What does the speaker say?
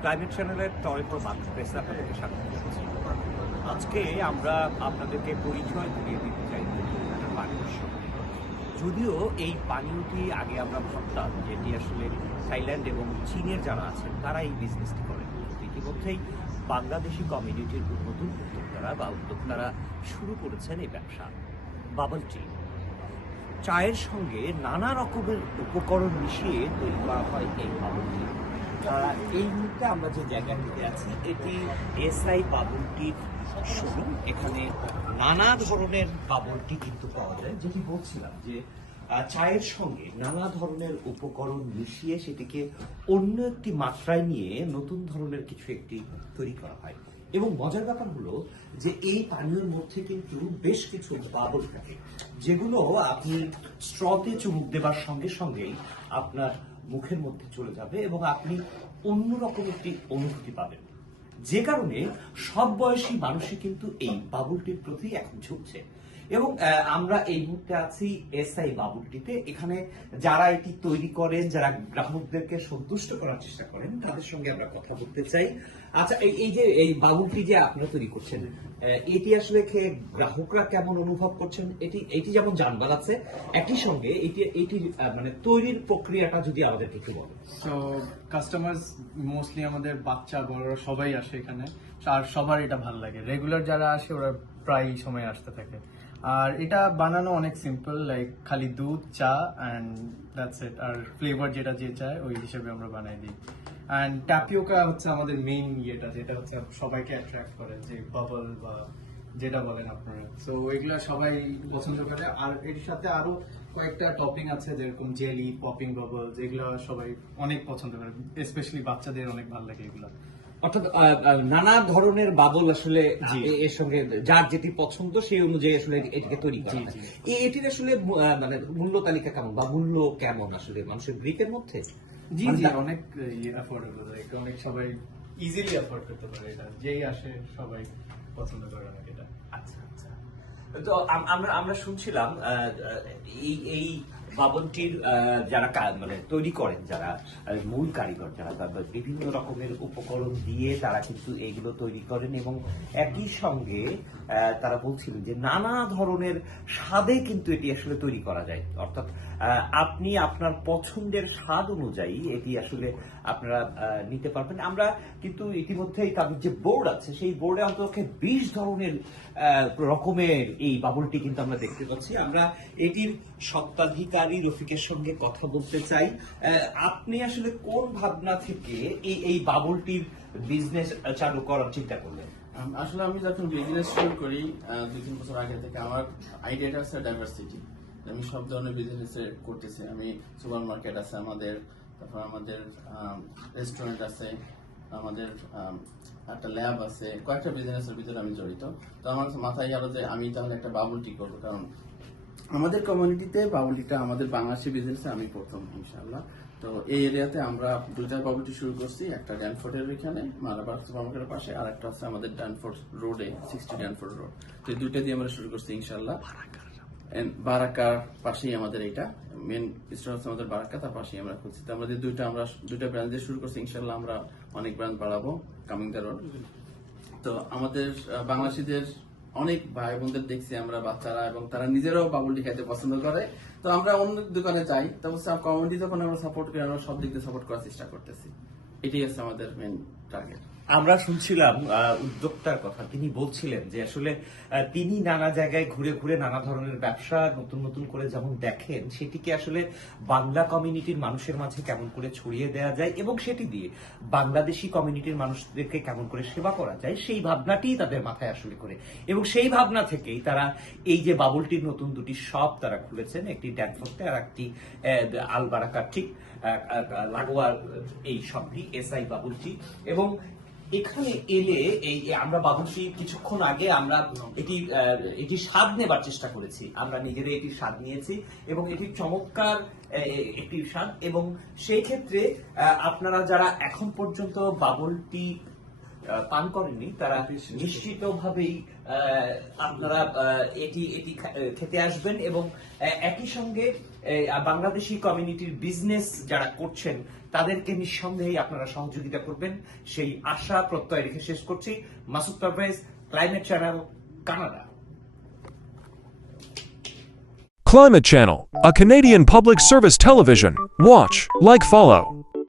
Climate চ্যানেলের Toronto মানুষ প্রেসে আপনাদেরকে স্বাগত আজকে আমরা আপনাদেরকে পরিচয় করিয়ে দিতে চাই পানীয় যদিও এই পানীয়টি আগে আমরা ভাবতাম যে এটি আসলে থাইল্যান্ড এবং চীনের যারা আছেন, তারা এই বিজনেসটি করেন। ইতিমধ্যেই বাংলাদেশি কমিউনিটির নতুন উদ্যোক্তারা বা উদ্যোক্তারা শুরু করেছেন এই ব্যবসা বাবল টি চায়ের সঙ্গে নানা রকমের উপকরণ মিশিয়ে তৈরি করা হয় এই বাবল টি এই মুহূর্তে আমরা যে জায়গাটিতে আছি, এটি এসআই বাবল টির শোরুম। এখানে নানা ধরনের বাবল টি কিন্তু পাওয়া যায়। যেটি বলছিলাম যে চায়ের সঙ্গে নানা ধরনের উপকরণ মিশিয়ে সেটিকে অন্য একটি মাত্রায় নিয়ে নতুন ধরনের কিছু একটি তৈরি করা হয়। এবং মজার ব্যাপার হলো যে এই পানীয়ের মধ্যে কিন্তু বেশ কিছু বাবল থাকে, যেগুলো আপনি স্ট্রতে চুমুক দেবার সঙ্গে সঙ্গেই আপনার মুখের মধ্যে চলে যাবে এবং আপনি অন্যরকম একটি অনুভূতি পাবেন। যে কারণে সব বয়সী মানুষই কিন্তু এই বাবুলটির প্রতি এখন ঝুঁকছে। এবং আমরা এই মুহূর্তে আছি এসআই বাবুলটিতে। এখানে যারা এটি তৈরি করেন, যারা গ্রাহকদেরকে সন্তুষ্ট করার চেষ্টা করেন, তাদের সঙ্গে আমরা কথা বলতে চাই। আচ্ছা এই যে, এই বাবুলটি যে আপনারা তৈরি করছেন এটি আসলে খেয়ে গ্রাহকরা কেমন অনুভব করছেন? এটি এটি যেমন জানবার আছে, একই সঙ্গে এটি এটির মানে তৈরির প্রক্রিয়াটা যদি আমাদেরকে একটু বলেন। সো কাস্টমার্স মোস্টলি আমাদের বাচ্চা, বড়রা সবাই আসে। এখানে। আর সবার এটা ভালো লাগে। রেগুলার যারা আসে, ওরা প্রায় সময় আসতে থাকে। আর এটা বানানো অনেক সিম্পল লাইক খালি দুধ, চা অ্যান্ড ইট আর ফ্লেভার যেটা যে চায়, ওই হিসেবে আমরা বানাই দিই। অ্যান্ড ট্যাপিওকা হচ্ছে আমাদের মেইন ইয়েটা, যেটা হচ্ছে সবাইকে অ্যাট্রাক্ট করে, যে বাবল বা যেটা বলেন আপনারা। সো এগুলা সবাই পছন্দ করে। আর এর সাথে আরও কয়েকটা টপিং আছে, যেরকম জেলি পপিং বাবল যেগুলো সবাই অনেক পছন্দ করে। স্পেশালি বাচ্চাদের অনেক ভালো লাগে এগুলো। অর্থাৎ নানা ধরনের বাবল আসলে এর সঙ্গে যার যেটি পছন্দ সেই অনুযায়ী আসলে এটিকে তৈরি করা এটির আসলে মানে মূল্য তালিকা কেমন বা মূল্য কেমন আসলে মানুষের গ্রিকের মধ্যে? জি মানে জি অনেক অ্যাফোর্ডেবল অনেক সবাই ইজিলি অ্যাফোর্ড করতে পারে এটা। যেই আসে সবাই পছন্দ করে অনেক এটা। আচ্ছা আচ্ছা। তো আমরা আমরা শুনছিলাম এই এই বাবনটির আহ, যারা মানে তৈরি করেন যারা মূল কারিগর যারা বিভিন্ন রকমের উপকরণ দিয়ে তারা কিন্তু এগুলো তৈরি করেন এবং একই সঙ্গে তারা বলছিলেন যে নানা ধরনের স্বাদে কিন্তু এটি আসলে তৈরি করা যায়। অর্থাৎ আপনি আপনার পছন্দের স্বাদ অনুযায়ী এটি আসলে আপনারা নিতে পারবেন। আমরা কিন্তু ইতিমধ্যেই তাদের যে বোর্ড আছে, সেই বোর্ডে অন্তত বিশ ধরনের রকমের এই বাবলটি কিন্তু আমরা দেখতে পাচ্ছি। আমরা এটির সত্ত্বাধিকারী রফিকের সঙ্গে কথা বলতে চাই। আপনি আসলে কোন ভাবনা থেকে এই এই বাবলটির বিজনেস চালু করার চিন্তা করলেন? আসলে আমি যখন বিজনেস শুরু করি দুই তিন বছর আগে থেকে, আমার আইডিয়াটা হচ্ছে ডাইভার্সিটি আমি সব ধরনের বিজনেস করতেছি। আমি সুপার মার্কেট আছে আমাদের, তারপর আমাদের রেস্টুরেন্ট আছে, আমাদের একটা ল্যাব আছে, কয়েকটা বিজনেসের ভিতরে আমি জড়িত। তো আমার মাথায় গেল যে আমি তাহলে একটা বাবুল টি করব, কারণ আমাদের কমিউনিটিতে বাবুলিটা আমাদের বাংলাদেশি বিজনেসে আমি প্রথম ইনশাল্লাহ তো এই এরিয়াতে আমরা দুইটা বাবুটি শুরু করছি, একটা ড্যানফোর্ডের এখানে মালাবার সুপারমার্কেটের পাশে, আর একটা হচ্ছে আমাদের ড্যানফোর্ড রোডে সিক্সটি ড্যানফোর্ড রোড তো এই দুইটা দিয়ে আমরা শুরু করছি ইনশাল্লাহ বারাকার পাশেই আমাদের এটা। মেন স্টোর হচ্ছে আমাদের বারাকা তার পাশেই আমরা খুঁজছি। তো আমাদের দুইটা আমরা দুইটা ব্র্যান্ড দিয়ে শুরু করছি ইনশাল্লাহ আমরা অনেক ব্র্যান্ড বাড়াবো কামিং দ্য তো আমাদের বাংলাদেশিদের অনেক ভাই বোনদের দেখছি আমরা, বাচ্চারা, এবং তারা নিজেরাও বাবুলটি খাইতে পছন্দ করে। তো আমরা অন্য দোকানে যাই তবে কমিউনিটি যখন আমরা সাপোর্ট করি, আমরা সব দিক দিয়ে সাপোর্ট করার চেষ্টা করতেছি। এটাই হচ্ছে আমাদের মেন টার্গেট আমরা শুনছিলাম উদ্যোক্তার কথা। তিনি বলছিলেন যে আসলে তিনি নানা জায়গায় ঘুরে ঘুরে নানা ধরনের ব্যবসা নতুন নতুন করে যেমন দেখেন, সেটিকে আসলে বাংলা কমিউনিটির মানুষের মাঝে কেমন করে ছড়িয়ে দেওয়া যায় এবং সেটি দিয়ে বাংলাদেশি কমিউনিটির মানুষদেরকে কেমন করে সেবা করা যায়, সেই ভাবনাটি তাদের মাথায় আসলে করে। এবং সেই ভাবনা থেকেই তারা এই যে বাবুলটির নতুন দুটি শপ তারা খুলেছেন, একটি ড্যানফোর্টে আর একটি আলবারাকার, ঠিক লাগোয়ার, এই শপটি এসআই বাবুলটি। এবং এখানে এলে এই আমরা বাবুর্চি কিছুক্ষণ আগে আমরা এটি এটি স্বাদ নেবার চেষ্টা করেছি। আমরা নিজেরা এটি স্বাদ নিয়েছি এবং এটি চমৎকার একটি স্বাদ এবং সেই ক্ষেত্রে আপনারা যারা এখন পর্যন্ত বাবলটি পান করেননি তারা নিশ্চিতভাবেই আহ, আপনারা এটি এটি খেতে আসবেন এবং একই সঙ্গে বাংলাদেশি কমিউনিটির বিজনেস যারা করছেন তাদেরকে নিঃসন্দেহে আপনারা সহযোগিতা করবেন সেই আশা প্রত্যয় রেখে শেষ করছি Masud Parvez climate channel Canada Climate Channel, a Canadian public service television. Watch, like, follow.